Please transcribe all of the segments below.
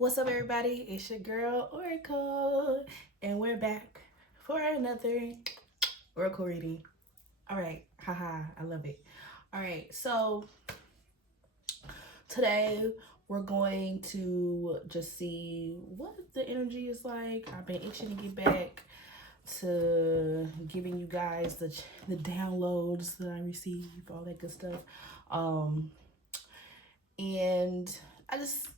What's up, everybody? It's your girl Aura-cle, and we're back for another Aura-cle reading. All right, haha, I love it. All right, so today we're going to just see what the energy is like. I've been itching to get back to giving you guys the downloads that I receive, all that good stuff. Um, and I just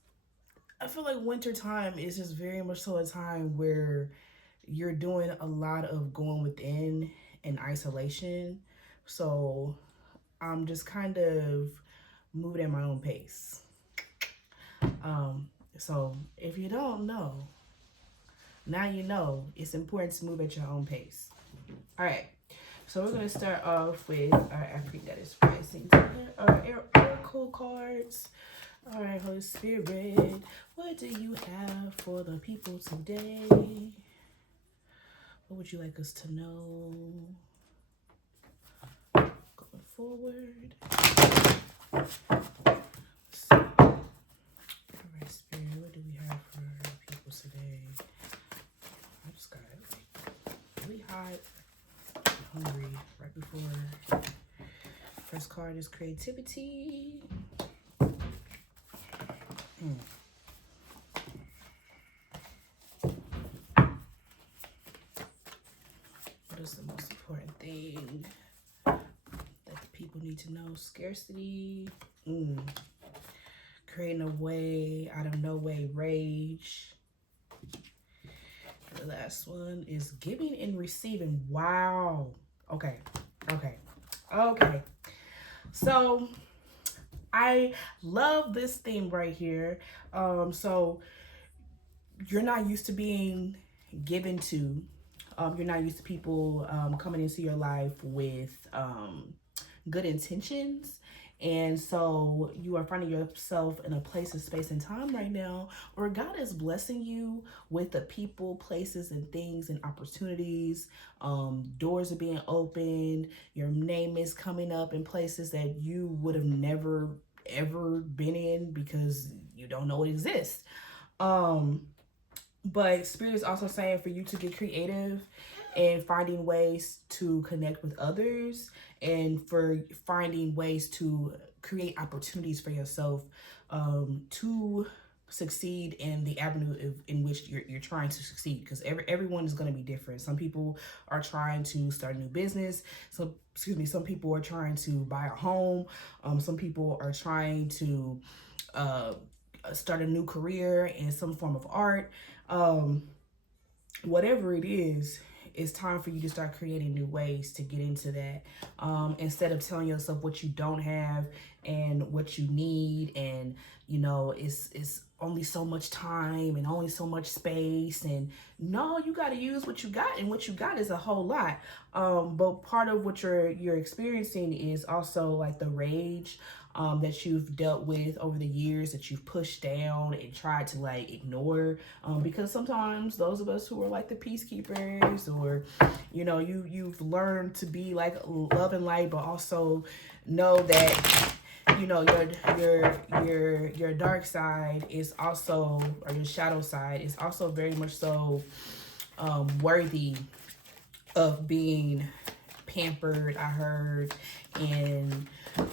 I feel like winter time is just very much so a time where you're doing a lot of going within and isolation. So I'm just kind of moving at my own pace. So if you don't know, now you know it's important to move at your own pace. All right. So we're gonna start off with our African that is rising our oracle cards. All right, Holy Spirit, what do you have for the people today? What would you like us to know going forward? So, all right, Spirit, what do we have for the people today? I just got like really hot and hungry right before. First card is creativity. What is the most important thing that the people need to know? Scarcity. Creating a way out of no way, rage. The last one is giving and receiving. Wow. Okay. So I love this theme right here. So you're not used to being given to. You're not used to people coming into your life with good intentions. And so you are finding yourself in a place of space and time right now where God is blessing you with the people, places, and things and opportunities. Doors are being opened. Your name is coming up in places that you would have never ever been in because you don't know it exists. But Spirit is also saying for you to get creative and finding ways to connect with others and for finding ways to create opportunities for yourself to succeed in the avenue in which you're trying to succeed, because everyone is going to be different. Some people are trying to start a new business, some people are trying to buy a home, some people are trying to start a new career in some form of art. Whatever it is, it's time for you to start creating new ways to get into that. Instead of telling yourself what you don't have and what you need, and it's only so much time and only so much space, and no, you got to use what you got, and what you got is a whole lot. But part of what you're experiencing is also like the rage that you've dealt with over the years, that you've pushed down and tried to like ignore, because sometimes those of us who are like the peacekeepers, or you've learned to be like love and light, but also know that your dark side is also, or your shadow side is also very much so worthy of being pampered, I heard, and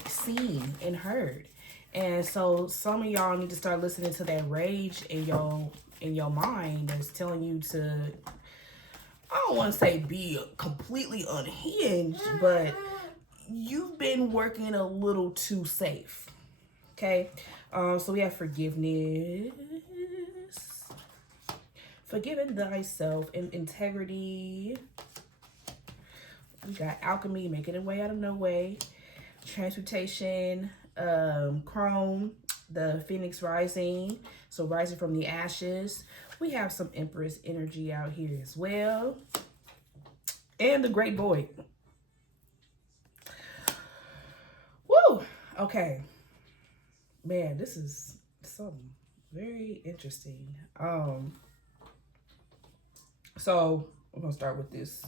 seen and heard. And so some of y'all need to start listening to that rage in your mind that's telling you to, I don't want to say be completely unhinged, but you've been working a little too safe. Okay? So we have forgiveness, forgiving thyself, and integrity. We got alchemy, making a way out of no way, transmutation, chrome, the phoenix rising, so rising from the ashes. We have some empress energy out here as well, and the great void. Woo! Okay, man, this is something very interesting. So I'm gonna start with this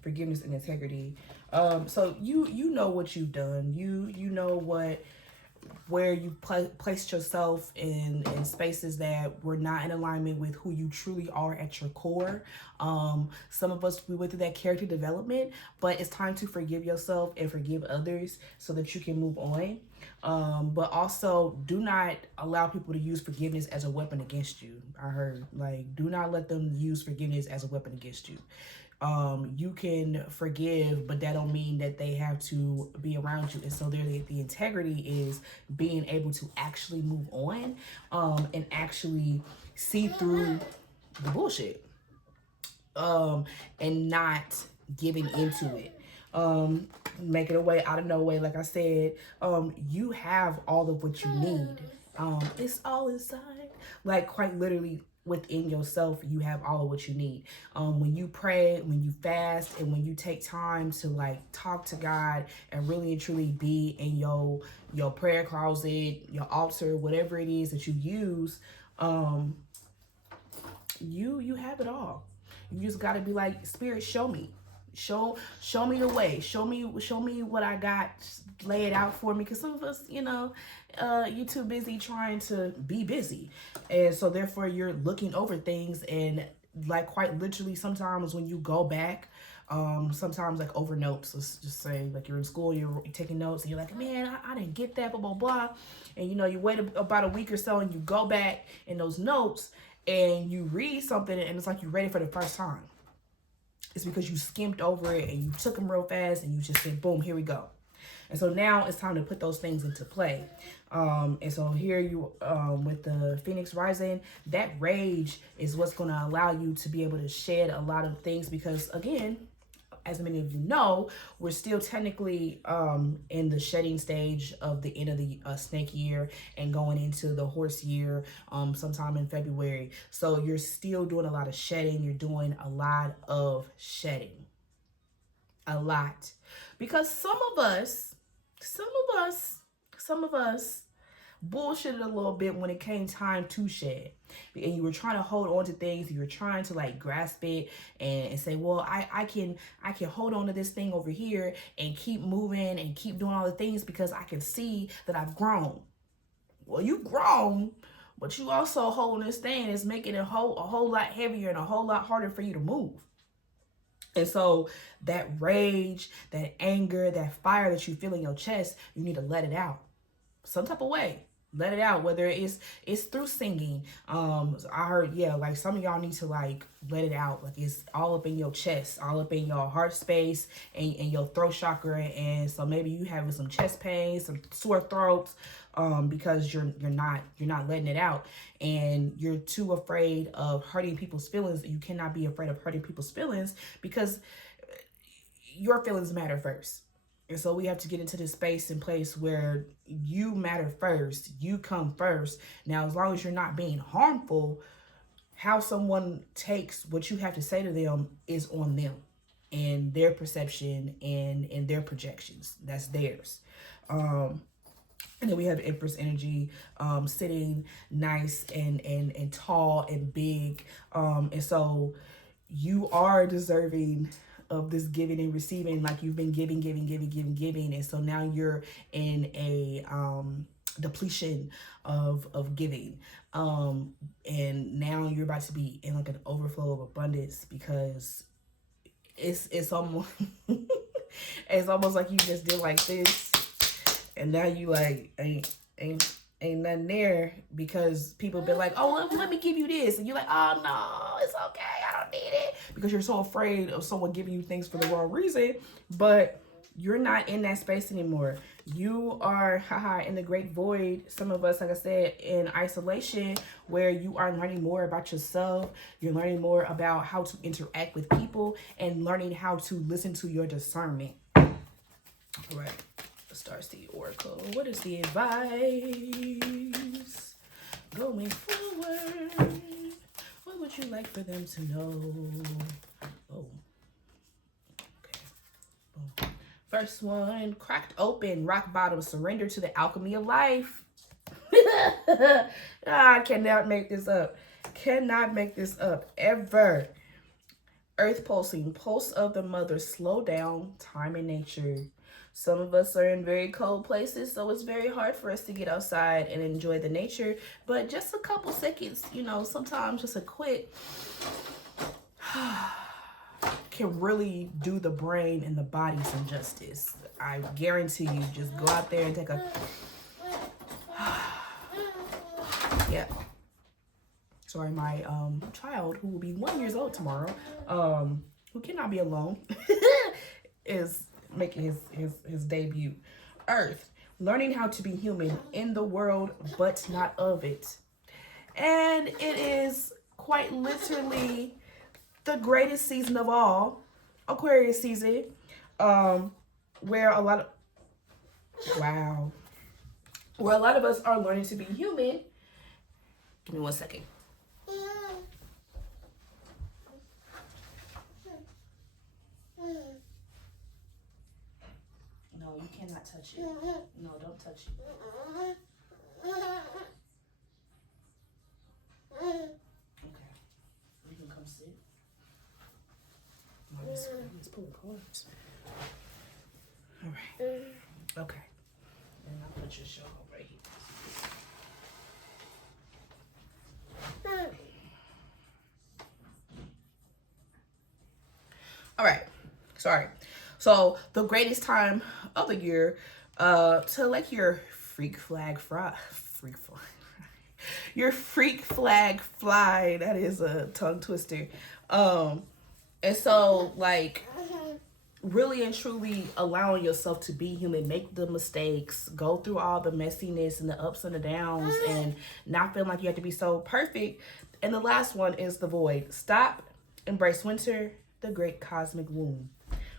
forgiveness and integrity. So you know what you've done. You know what where you placed yourself in spaces that were not in alignment with who you truly are at your core. Some of us, we went through that character development, but it's time to forgive yourself and forgive others so that you can move on. But also, do not allow people to use forgiveness as a weapon against you. I heard, like, do not let them use forgiveness as a weapon against you. You can forgive, but that don't mean that they have to be around you. And so there, the integrity is being able to actually move on, and actually see through the bullshit, and not giving into it. Making a way out of no way. Like I said, you have all of what you need. It's all inside. Like, quite literally, within yourself, you have all of what you need. When you pray, when you fast, and when you take time to like talk to God and really and truly be in your prayer closet, your altar, whatever it is that you use, you have it all. You just got to be like, Spirit, show me. Show me the way. Show me what I got. Lay it out for me. Because some of us, you're too busy trying to be busy. And so therefore you're looking over things, and like quite literally sometimes when you go back, sometimes like over notes, let's just say like you're in school, you're taking notes, and you're like, man, I didn't get that, blah, blah, blah. And you wait about a week or so, and you go back in those notes and you read something, and it's like you read it for the first time. It's because you skimmed over it and you took them real fast and you just said, boom, here we go. And so now it's time to put those things into play. And so here you, with the Phoenix Rising, that rage is what's going to allow you to be able to shed a lot of things, because again, as many of you know, we're still technically in the shedding stage of the end of the snake year and going into the horse year sometime in February. So you're still doing a lot of shedding. You're doing a lot of shedding. A lot. Because some of us bullshitted a little bit when it came time to shed, and you were trying to hold on to things. You were trying to like grasp it and say, well, I can hold on to this thing over here and keep moving and keep doing all the things because I can see that I've grown. Well, you've grown, but you also holding this thing is making it a whole lot heavier and a whole lot harder for you to move. And so that rage, that anger, that fire that you feel in your chest, you need to let it out some type of way. Let it out, whether it's through singing. I heard, like some of y'all need to like let it out. Like it's all up in your chest, all up in your heart space and your throat chakra. And so maybe you having some chest pain, some sore throats, because you're not letting it out, and you're too afraid of hurting people's feelings. You cannot be afraid of hurting people's feelings, because your feelings matter first. And so we have to get into this space and place where you matter first. You come first. Now, as long as you're not being harmful, how someone takes what you have to say to them is on them and their perception and their projections. That's theirs. And then we have Empress energy, sitting nice and tall and big. And so you are deserving of this giving and receiving, like you've been giving. And so now you're in a depletion of giving. And now you're about to be in like an overflow of abundance, because it's almost it's almost like you just did like this, and now you like ain't nothing there, because people be like, oh, let me give you this, and you're like, oh no, it's okay, I don't need it, because you're so afraid of someone giving you things for the wrong reason. But you're not in that space anymore. You are in the great void. Some of us, like I said, in isolation, where you are learning more about yourself. You're learning more about how to interact with people and learning how to listen to your discernment. All right. Starts the Aura-cle. What is the advice going forward? What would you like for them to know? Oh, okay. Boom. First one: cracked open, rock bottom, surrender to the alchemy of life. I cannot make this up. Cannot make this up ever. Earth pulsing, pulse of the mother, slow down, time in nature. Some of us are in very cold places, so it's very hard for us to get outside and enjoy the nature. But just a couple seconds, you know, sometimes just a quick can really do the brain and the body some justice. I guarantee you, just go out there and take a yeah. Sorry, my child, who will be 1 year old tomorrow, who cannot be alone, is making his debut. Earth, learning how to be human in the world, but not of it. And it is quite literally the greatest season of all, Aquarius season, where a lot of, wow, where a lot of us are learning to be human. Give me 1 second. No, you cannot touch it. No, don't touch it. Okay, you can come sit. Oh, let's pull the cards. All right. Okay. And I'll put your show right here. All right. Sorry. So the greatest time of the year to let your freak flag fly. Your freak flag fly. That is a tongue twister. And so like really and truly allowing yourself to be human, make the mistakes, go through all the messiness and the ups and the downs, and not feeling like you have to be so perfect. And the last one is the void. Stop, embrace winter, the great cosmic womb.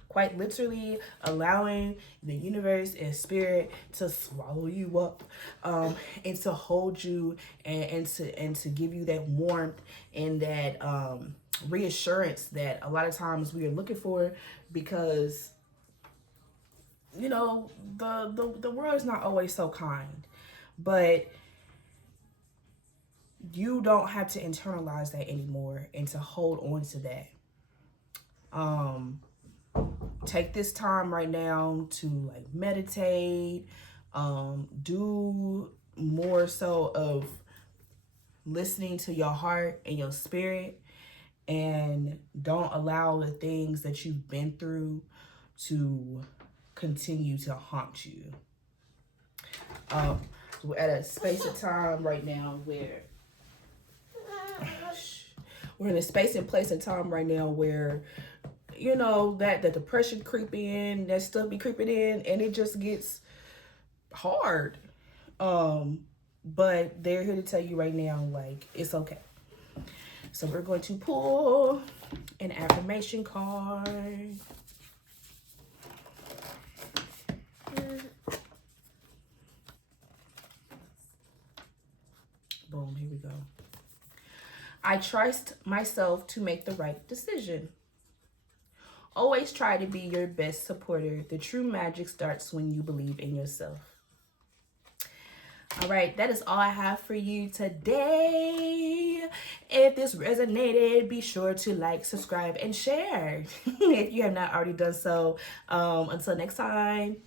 Quite literally allowing the universe and spirit to swallow you up, and to hold you, and to give you that warmth and that reassurance that a lot of times we are looking for, because you know the world is not always so kind, but you don't have to internalize that anymore and to hold on to that. Take this time right now to like meditate, do more so of listening to your heart and your spirit, and don't allow the things that you've been through to continue to haunt you. We're at a space of time right now where we're in a space and place and time right now where, you know, that depression creep in, that stuff be creeping in, and it just gets hard. But they're here to tell you right now, like, it's okay. So we're going to pull an affirmation card. Boom, here we go. I trust myself to make the right decision. Always try to be your best supporter. The true magic starts when you believe in yourself. All right, that is all I have for you today. If this resonated, be sure to like, subscribe, and share if you have not already done so. Until next time.